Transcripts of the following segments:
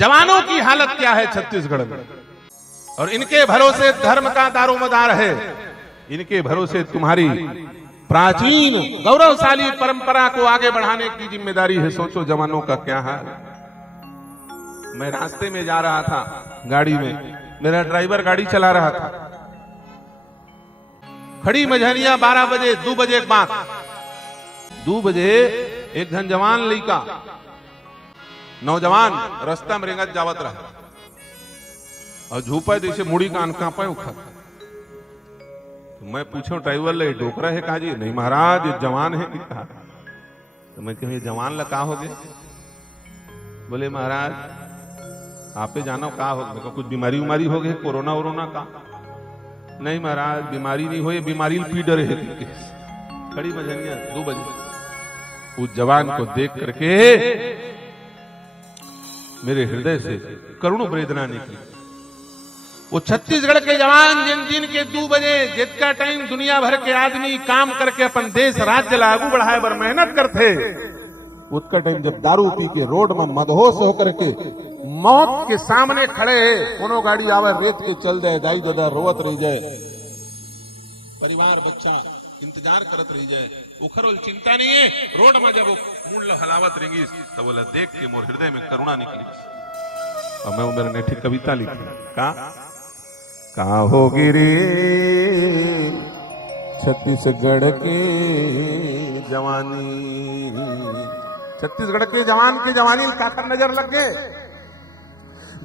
जवानों की हालत क्या है छत्तीसगढ़ में, और इनके भरोसे धर्म का दारोमदार है, इनके भरोसे तुम्हारी प्राचीन गौरवशाली परंपरा को आगे बढ़ाने की जिम्मेदारी है। सोचो जवानों का क्या हाल। मैं रास्ते में जा रहा था गाड़ी में, मेरा ड्राइवर गाड़ी चला रहा था, खड़ी मझनिया 12 बजे 2 बजे के बाद 2 बजे एक धन जवान लड़का नौजवान रास्ता में रेंगत जावत रहा और झूपा जैसे मुड़ी का अनका पाए उखा। तो मैं पूछो ड्राइवर ले डोकरा है कहा जी? नहीं महाराज ये जवान है। तो मैं कहूँ ये जवान ला का हो गए? बोले महाराज आपे जानो का हो गया, कुछ बीमारी उमारी हो गई कोरोना वोरोना का? नहीं महाराज बीमारी नहीं हो, ये बीमारी पी डरे है। खड़ी मझनिया 2 बजे उस जवान को देख करके मेरे हृदय से करुण वेदना निकली। वो छत्तीसगढ़ के जवान जिन दिन के 2 बजे जितना टाइम दुनिया भर के आदमी काम करके अपन देश राज्य ला आगू बढ़ाए बर मेहनत करते, उतना टाइम जब दारू पी के रोड में मदहोश होकर के मौत के सामने खड़े है, कोनो गाड़ी आवे रेत के चल जाए, दाई दादा रोवत रह जाए, परिवार बच्चा इंतजार करत रह जाए, उखरोल चिंता नहीं है। रोड में जब वो मूल हलावत रहेंगी तो बोला देख के मोर हृदय में करुणा निकली। और मैं मेरे ने ठीक कविता लिखी का होगी रे छत्तीसगढ़ के जवानी, छत्तीसगढ़ के जवान के जवानी काकर नजर लग गए।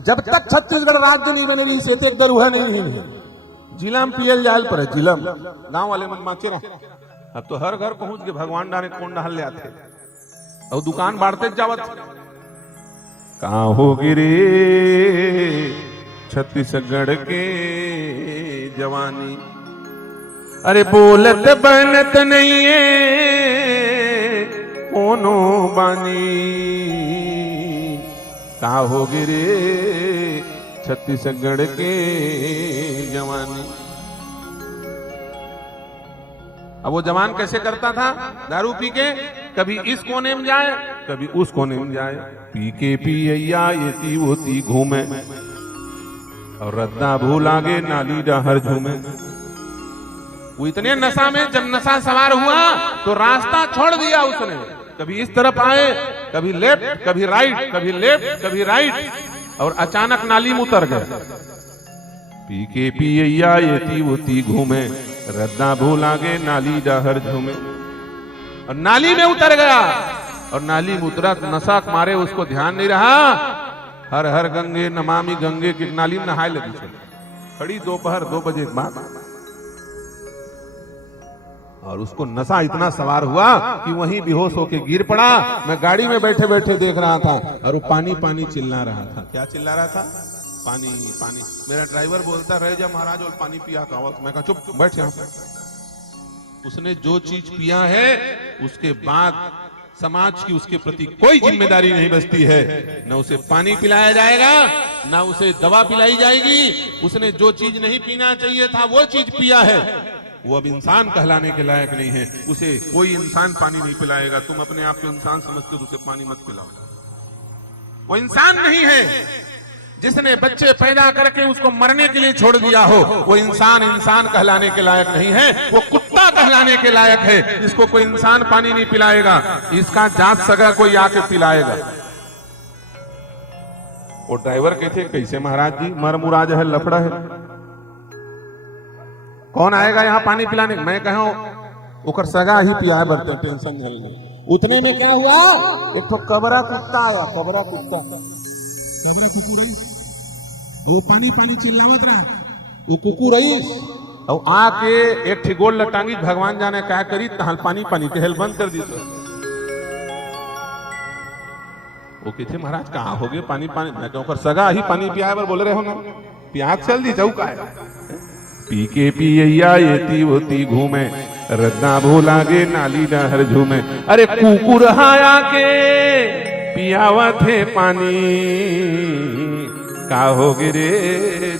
जब तक छत्तीसगढ़ राज्य नहीं बनेगी से एक दर हुआ नहीं है। जिला में पियल जाल पर है, जिला गांव वाले मन माचे रहा। अब तो हर घर पहुंच के भगवान डाने कौन डहल ले आते और दुकान बांटते जावत। कहाँ होगी रे छत्तीसगढ़ के जवानी, अरे बोलत बनत नहीं है कोनो बानी। कहाँ होगी रे छत्तीसगढ़ के जवानी। अब वो जवान कैसे करता था? दारू पी के कभी इस कोने में जाए कभी उस कोने में जाए, पी के पिया ये होती घूमे और रद्दा भूल आगे नाली डहर झूमे। वो इतने नशा में जब नशा सवार हुआ तो रास्ता छोड़ दिया उसने, कभी इस तरफ आए कभी लेफ्ट कभी राइट कभी लेफ्ट कभी राइट, और अचानक नाली में उतर गए। पी के पिया ये होती घूमे रद्दा भूल आगे नाली डहर झूमे, और नाली में उतर गया। और नाली में उतरा नशा मारे उसको ध्यान नहीं रहा, हर हर गंगे नमामि गंगे की नाली में नहाए लगी चली। खड़ी दोपहर 2 बजे के बाद, और उसको नशा इतना सवार हुआ कि वहीं बेहोश होके गिर पड़ा। मैं गाड़ी में बैठे बैठे देख रहा था और वो पानी पानी चिल्ला रहा था। क्या चिल्ला रहा था? पानी पानी। मेरा ड्राइवर बोलता रह जा महाराज और पानी पिया का। मैं कहा चुप बैठ यहाँ पे। उसने जो चीज पिया है उसके बाद समाज की उसके प्रति कोई जिम्मेदारी नहीं बचती है। न उसे पानी पिलाया जाएगा न उसे दवा पिलाई जाएगी। उसने जो चीज नहीं पीना चाहिए था वो चीज पिया है, वो अब इंसान कहलाने के लायक नहीं है। उसे कोई इंसान पानी नहीं पिलाएगा। तुम अपने आप को इंसान समझते हो तो उसे पानी मत पिलाओ। वो इंसान नहीं है। जिसने बच्चे पैदा करके उसको मरने के लिए छोड़ दिया हो वो इंसान कहलाने के लायक नहीं है, वो कुत्ता कहलाने के लायक है। जिसको कोई इंसान पानी नहीं पिलाएगा, इसका जात सगा कोई आके पिलाएगा। वो ड्राइवर कहते कैसे महाराज जी मर मुराज है लफड़ा है, कौन आएगा यहाँ पानी पिलाने? मैं कहूं ओकर सगा ही पिया है, बरते टेंशन नहीं। उतने में क्या हुआ, एक तो कबरा कुत्ता आया, कबरा कुकुर रही, वो पानी पानी चिल्लावत रहा। वो कुकुर रही और आके एक ठे गोल लटांगी, भगवान जाने क्या करी, तहल पानी पानी के हेल बंद कर दी। तो वो कहते महाराज कहाँ हो गए पानी पानी? मैं कहूँ सगा ही पानी पिया है, बोल रहे हो ना प्यास चल दी चौका है। पी के पिया ये होती घूमे रद्दा भूल आगे नाली डहर झूमे। अरे कुकुर हाया के पियावा थे पानी, का हो गिरे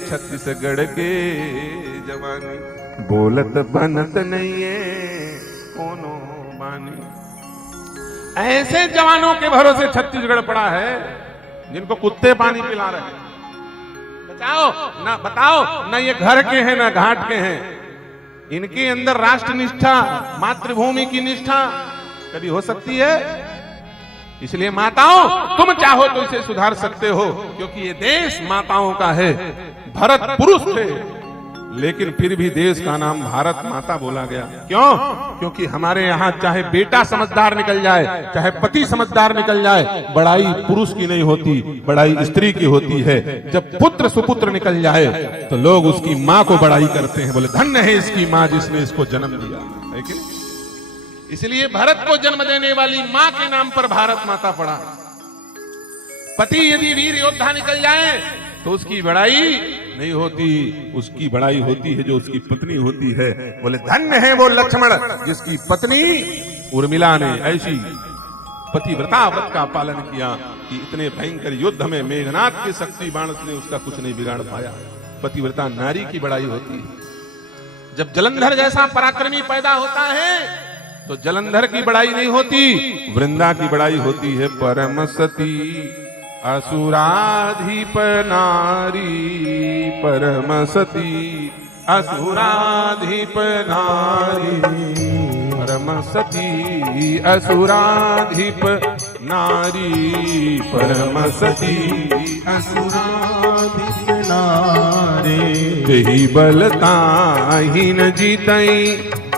छत्तीसगढ़ के जवानी। बोलत बनत नहीं है कोनो बानी। ऐसे जवानों के भरोसे छत्तीसगढ़ पड़ा है जिनको कुत्ते पानी पिला रहे हैं। बचाओ ना, बताओ ना, ये घर के हैं ना घाट के हैं, इनके अंदर राष्ट्र निष्ठा, मातृभूमि की निष्ठा कभी हो सकती है? इसलिए माताओं, तुम चाहो तो इसे सुधार सकते हो, क्योंकि ये देश माताओं का है। भरत पुरुष थे, लेकिन फिर भी देश का नाम भारत माता बोला गया। क्यों? क्योंकि हमारे यहाँ चाहे बेटा समझदार निकल जाए, चाहे पति समझदार निकल जाए, बड़ाई पुरुष की नहीं होती, बड़ाई स्त्री की होती है। जब पुत्र सुपुत्र निकल जाए तो लोग उसकी माँ को बड़ाई करते हैं, बोले धन्य है इसकी माँ जिसने इसको जन्म दिया, है कि नहीं? इसलिए भरत को जन्म देने वाली माँ के नाम पर भारत माता पड़ा। पति यदि वीर योद्धा निकल जाए तो उसकी बड़ाई नहीं होती, उसकी बड़ाई होती है जो उसकी पत्नी होती है। बोले धन्य है वो लक्ष्मण जिसकी पत्नी उर्मिला ने ऐसी पतिव्रता व्रत का पालन किया कि इतने भयंकर युद्ध में मेघनाथ के शक्ति बाण ने उसका कुछ नहीं बिगाड़ पाया। पतिव्रता नारी की बड़ाई होती है। जब जलंधर जैसा पराक्रमी पैदा होता है तो जलंधर की बड़ाई नहीं होती, वृंदा की बड़ाई होती है। परम सती असुराधिप नारी, परम सती असुराधिप नारी, परम सती असुराधिप नारी, परम सती असुराधिप नारी। कही बलताही न जीतई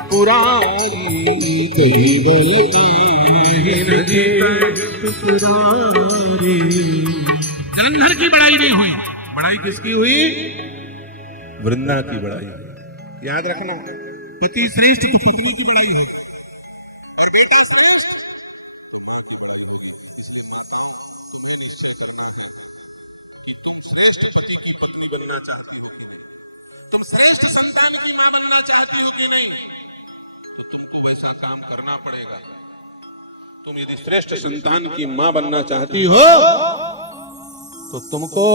पुरारी, कही बलताही न जीतई पुरारी। जलंधर की बड़ाई नहीं हुई, बड़ाई किसकी हुई? वृंदा की बड़ाई। याद रखना, पति श्रेष्ठ तो पत्नी की बड़ाई है, और बेटा श्रेष्ठ निश्चय करना कि तुम श्रेष्ठ पति की पत्नी बनना चाहती हो, तुम श्रेष्ठ संतान की मां बनना चाहती हो कि नहीं, तो तुमको वैसा काम करना पड़ेगा। तुम यदि श्रेष्ठ संतान की मां बनना चाहती हो तो तुमको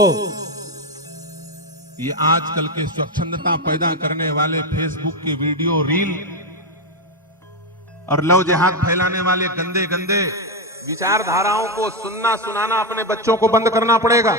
ये आजकल के स्वच्छंदता पैदा करने वाले फेसबुक की वीडियो, रील और लव जिहाद फैलाने वाले गंदे गंदे विचारधाराओं को सुनना सुनाना अपने बच्चों को बंद करना पड़ेगा।